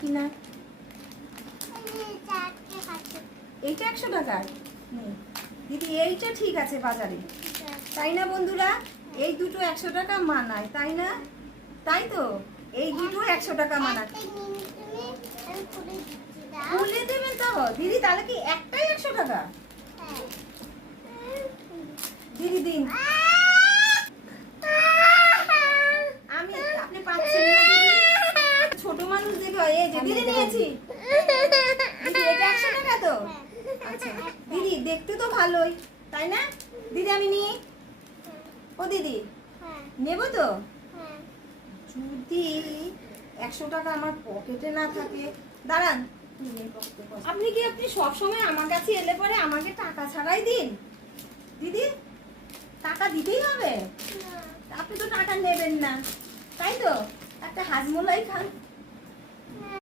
কিনা? এইটা 100 টাকার দিদি, এইটা ঠিক আছে বাজারে, তাই না বন্ধুরা? এই দুটো 100 টাকা মানায়, তাই না? তাই তো, এই দুটো 100 টাকা মানায়। খুলে দেবেন তো দিদি, তাহলে কি একটাই 100 টাকা? দিদি দিন, আমি আপনি পাচ্ছেন না দিদি, ছোট মানুষ দেখে। এই যে দিদি নিয়েছি দিদি, এটা 100 টাকা তো? আচ্ছা দিদি, দেখতে তো ভালোই, তাই না দিদি? আমি নিই। ও দিদি, নেব তো? যদি 100 টাকা আমার পকেটে না থাকে, দাঁড়ান, আপনি সবসময় আমার কাছে এলে পরে আমাকে টাকা ছাড়াই দিন দিদি? টাকা দিতেই হবে? আপনি তো টাকা নেবেন না, তাই তো? একটা হাজমোলাই খান।